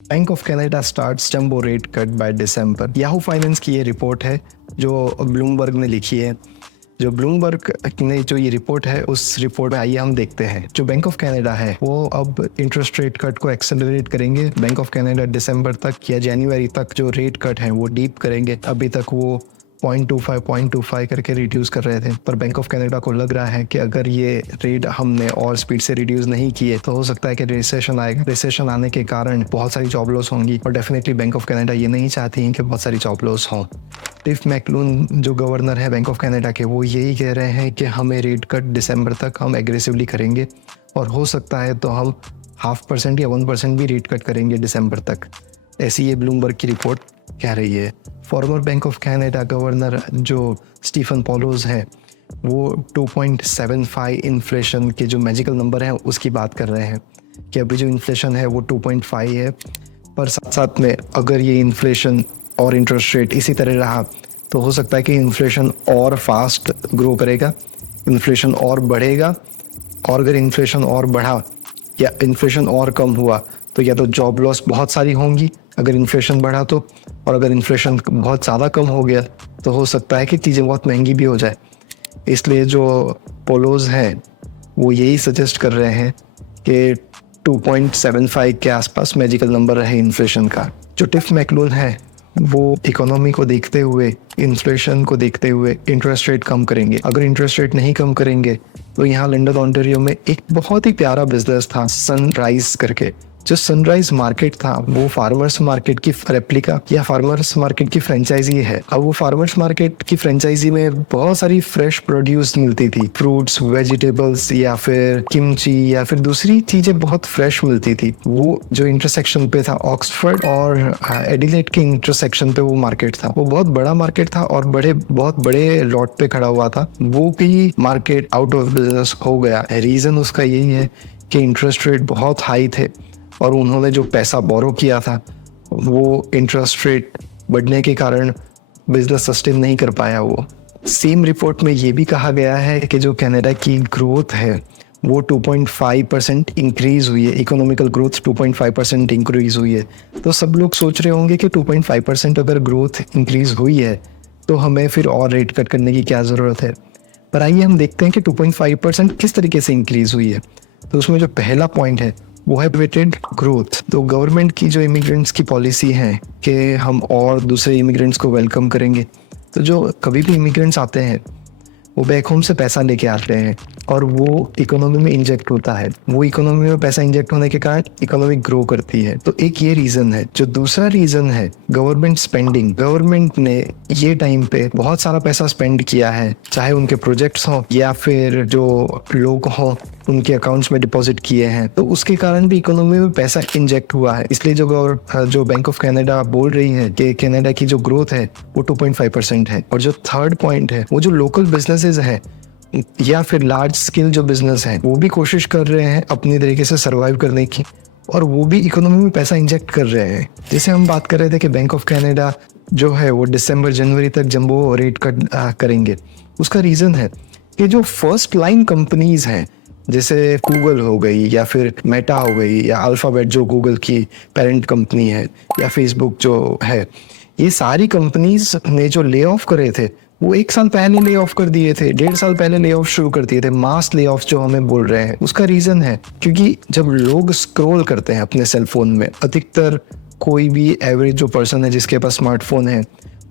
Bank of Canada starts jumbo rate cut by December. Yahoo finance की ये report है जो ब्लूमबर्ग ने लिखी है। जो ब्लूमबर्ग ने जो ये रिपोर्ट है, उस रिपोर्ट में आइए हम देखते हैं। जो बैंक ऑफ कनाडा है वो अब इंटरेस्ट रेट कट को एक्सेलरेट करेंगे। बैंक ऑफ कनाडा दिसंबर तक या जनवरी तक जो रेट कट है वो डीप करेंगे। अभी तक वो 0.25 करके रिड्यूस कर रहे थे, पर बैंक ऑफ कनाडा को लग रहा है कि अगर ये रेट हमने और स्पीड से रिड्यूस नहीं किए तो हो सकता है कि रिसेशन आएगा। रिसेशन आने के कारण बहुत सारी जॉब लॉस होंगी और डेफिनेटली बैंक ऑफ कनाडा ये नहीं चाहती हैं कि बहुत सारी जॉब लॉस हों। टिफ मैकलून जो गवर्नर है बैंक ऑफ कनाडा के, वो यही कह रहे हैं कि हमें रेट कट दिसंबर तक हम एग्रेसिवली करेंगे और हो सकता है तो हम 0.5% या 1% भी रेट कट करेंगे दिसंबर तक। ऐसी ये ब्लूमबर्ग की रिपोर्ट कह रही है। Farmer bank of Canada governor जो स्टीफन पॉलोज हैं वो 2.75 इन्फ्लेशन के जो मैजिकल नंबर है उसकी बात कर रहे हैं कि अभी जो इन्फ्लेशन है वो 2.5 है, पर साथ साथ में अगर ये इन्फ्लेशन और इंटरेस्ट रेट इसी तरह रहा तो हो सकता है कि इन्फ्लेशन और फास्ट ग्रो करेगा, इन्फ्लेशन और बढ़ेगा। और अगर इन्फ्लेशन और बढ़ा या इन्फ्लेशन और कम हुआ तो या तो जॉब लॉस बहुत सारी होंगी अगर इन्फ्लेशन बढ़ा तो, और अगर इन्फ्लेशन बहुत ज़्यादा कम हो गया तो हो सकता है कि चीज़ें बहुत महंगी भी हो जाए। इसलिए जो पोलोज हैं वो यही सजेस्ट कर रहे हैं कि 2.75 के आसपास मैजिकल नंबर रहे इन्फ्लेशन का। जो टिफ मैकलून है वो इकोनॉमी को देखते हुए, इन्फ्लेशन को देखते हुए इंटरेस्ट रेट कम करेंगे। अगर इंटरेस्ट रेट नहीं कम करेंगे तो यहाँ लंदन ओंटारियो में एक बहुत ही प्यारा बिजनेस था सनराइज करके। जो सनराइज मार्केट था वो फार्मर्स मार्केट की रेप्लिका या फार्मर्स मार्केट की फ्रेंचाइजी है। अब वो फार्मर्स मार्केट की फ्रेंचाइजी में बहुत सारी फ्रेश प्रोड्यूस मिलती थी, फ्रूट्स, वेजिटेबल्स या फिर किमची या फिर दूसरी चीजें बहुत फ्रेश मिलती थी। वो जो इंटरसेक्शन पे था ऑक्सफोर्ड और एडिलेड के इंटरसेक्शन पे वो मार्केट था। वो बहुत बड़ा मार्केट था और बहुत बड़े लॉट पे खड़ा हुआ था। वो भी मार्केट आउट ऑफ बिजनेस हो गया। रीजन उसका यही है कि इंटरेस्ट रेट बहुत हाई थे और उन्होंने जो पैसा बोरो किया था वो इंटरेस्ट रेट बढ़ने के कारण बिजनेस सस्टेन नहीं कर पाया। वो सेम रिपोर्ट में ये भी कहा गया है कि जो कनाडा की ग्रोथ है वो 2.5% इंक्रीज हुई है। इकोनॉमिकल ग्रोथ 2.5% इंक्रीज हुई है। तो सब लोग सोच रहे होंगे कि 2.5% अगर ग्रोथ इंक्रीज हुई है तो हमें फिर और रेट कट करने की क्या ज़रूरत है। पर आइए हम देखते हैं कि 2.5% किस तरीके से इंक्रीज हुई है। तो उसमें जो पहला पॉइंट है वो है वेटेड ग्रोथ। तो गवर्नमेंट की जो इमिग्रेंट्स की पॉलिसी है कि हम और दूसरे इमिग्रेंट्स को वेलकम करेंगे, तो जो कभी भी इमिग्रेंट्स आते हैं वो बैक होम से पैसा लेके आते हैं और वो इकोनॉमी में इंजेक्ट होता है। वो इकोनॉमी में पैसा इंजेक्ट होने के कारण इकोनॉमी ग्रो करती है। तो एक ये रीजन है। जो दूसरा रीजन है गवर्नमेंट स्पेंडिंग। गवर्नमेंट ने ये टाइम पे बहुत सारा पैसा स्पेंड किया है, चाहे उनके प्रोजेक्ट्स हों या फिर जो लोग हों उनके अकाउंट्स में डिपॉजिट किए हैं, तो उसके कारण भी इकोनॉमी में पैसा इंजेक्ट हुआ है। इसलिए जो बैंक ऑफ कनाडा बोल रही है कि कनाडा की जो ग्रोथ है वो 2.5% है। और जो थर्ड पॉइंट है वो जो लोकल बिजनेसेस हैं या फिर लार्ज स्केल जो बिजनेस है वो भी कोशिश कर रहे हैं अपनी तरीके से सर्वाइव करने की और वो भी इकोनॉमी में पैसा इंजेक्ट कर रहे हैं। जैसे हम बात कर रहे थे कि बैंक ऑफ कनाडा जो है वो दिसंबर जनवरी तक जंबो रेट कट करेंगे। उसका रीजन है कि जो फर्स्ट लाइन कंपनीज हैं जैसे गूगल हो गई या फिर मेटा हो गई या अल्फाबेट जो गूगल की पेरेंट कंपनी है या फेसबुक जो है, ये सारी कंपनीज ने जो ले ऑफ करे थे वो 1 साल पहले ले ऑफ कर दिए थे, 1.5 साल पहले ले ऑफ शुरू कर दिए थे। मास ले ऑफ जो हमें बोल रहे हैं उसका रीजन है क्योंकि जब लोग स्क्रॉल करते हैं अपने सेल फोन में, अधिकतर कोई भी एवरेज जो पर्सन है जिसके पास स्मार्टफोन है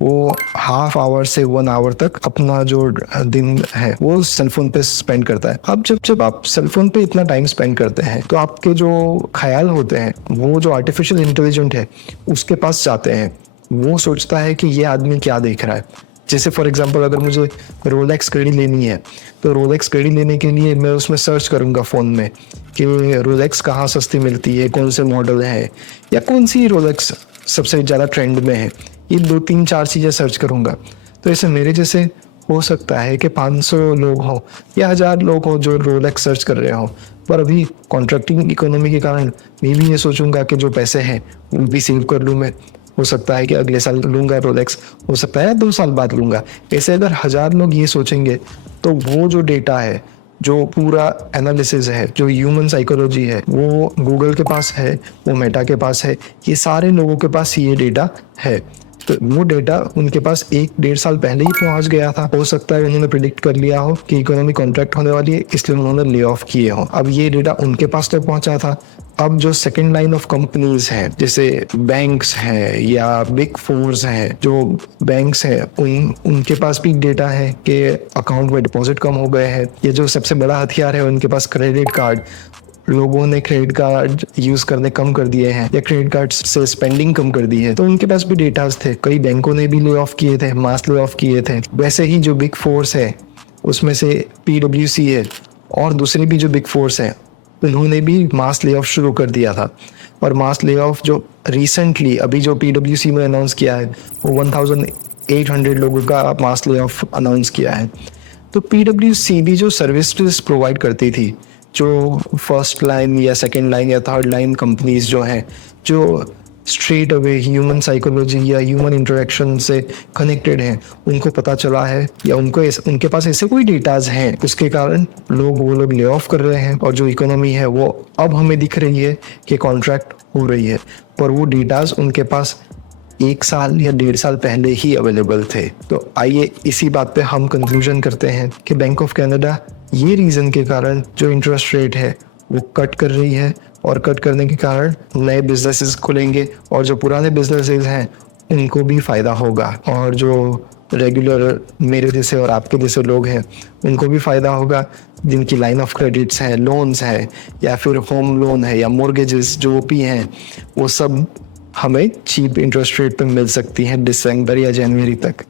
वो ½ आवर से 1 आवर तक अपना जो दिन है वो सेलफोन पे स्पेंड करता है। अब जब आप सेलफोन पे इतना टाइम स्पेंड करते हैं तो आपके जो ख्याल होते हैं वो जो आर्टिफिशियल इंटेलिजेंट है उसके पास जाते हैं। वो सोचता है कि ये आदमी क्या देख रहा है। जैसे फॉर एग्जांपल अगर मुझे रोलेक्स घड़ी लेनी है तो रोलेक्स घड़ी लेने के लिए मैं उसमें सर्च करूंगा फ़ोन में कि रोलेक्स कहाँ सस्ती मिलती है, कौन से मॉडल है या कौन सी रोलेक्स सबसे ज़्यादा ट्रेंड में है। ये 2-3-4 चीज़ें सर्च करूंगा। तो ऐसे मेरे जैसे हो सकता है कि 500 लोग हों या 1000 लोग हों जो रोलेक्स सर्च कर रहे हों, पर अभी कॉन्ट्रैक्टिंग इकोनॉमी के कारण मैं भी ये सोचूंगा कि जो पैसे हैं वो भी सेव कर लूँ मैं। हो सकता है कि अगले साल लूंगा रोलेक्स, हो सकता है 2 साल बाद लूंगा। ऐसे अगर 1000 लोग ये सोचेंगे तो वो जो डेटा है जो पूरा एनालिसिस है, जो ह्यूमन साइकोलॉजी है, वो गूगल के पास है, वो मेटा के पास है, ये सारे लोगों के पास ये डेटा है। तो वो डेटा उनके पास 1-1.5 साल पहले ही पहुंच गया था। हो सकता है उन्होंने प्रिडिक्ट कर लिया हो कि इकोनॉमी कॉन्ट्रैक्ट होने वाली है, इसलिए उन्होंने ले ऑफ किए हो। अब ये डेटा उनके पास तक पहुंचा था। अब जो सेकेंड लाइन ऑफ कंपनीज है, जैसे बैंक्स है या बिग फोर्स है, जो बैंक्स है उनके पास भी डेटा है कि अकाउंट में डिपॉजिट कम हो गए हैं। ये जो सबसे बड़ा हथियार है उनके पास क्रेडिट कार्ड, लोगों ने क्रेडिट कार्ड यूज करने कम कर दिए हैं या क्रेडिट कार्ड से स्पेंडिंग कम कर दी है, तो उनके पास भी डेटास थे। कई बैंकों ने भी ले ऑफ किए थे, मास ले ऑफ किए थे। वैसे ही जो बिग फोर्स है उसमें से PwC है और दूसरे भी जो बिग फोर्स है उन्होंने भी मास ले ऑफ शुरू कर दिया था। और मास ले ऑफ जो रिसेंटली अभी जो PwC में अनाउंस किया है वो 1800 लोगों का मास ले ऑफ अनाउंस किया है। तो PwC भी जो सर्विसेज प्रोवाइड करती थी, जो फर्स्ट लाइन या सेकेंड लाइन या थर्ड लाइन कंपनीज जो हैं, जो स्ट्रेट अवे ह्यूमन साइकोलॉजी या ह्यूमन इंटरेक्शन से कनेक्टेड हैं, उनको पता चला है या उनके पास ऐसे कोई डेटाज हैं उसके कारण वो लोग ले ऑफ कर रहे हैं। और जो इकोनॉमी है वो अब हमें दिख रही है कि कॉन्ट्रैक्ट हो रही है, पर वो डेटाज उनके पास 1 साल या 1.5 साल पहले ही अवेलेबल थे। तो आइए इसी बात पे हम कंक्लूजन करते हैं कि बैंक ऑफ कनाडा ये रीज़न के कारण जो इंटरेस्ट रेट है वो कट कर रही है, और कट करने के कारण नए बिजनेसेस खुलेंगे और जो पुराने बिजनेसेस हैं उनको भी फ़ायदा होगा, और जो रेगुलर मेरे जैसे और आपके जैसे लोग हैं उनको भी फ़ायदा होगा, जिनकी लाइन ऑफ क्रेडिट्स हैं, लोन्स हैं या फिर होम लोन है या मोर्गेजेस जो भी हैं, वो सब हमें चीप इंटरेस्ट रेट पे मिल सकती हैं दिसंबर या जनवरी तक।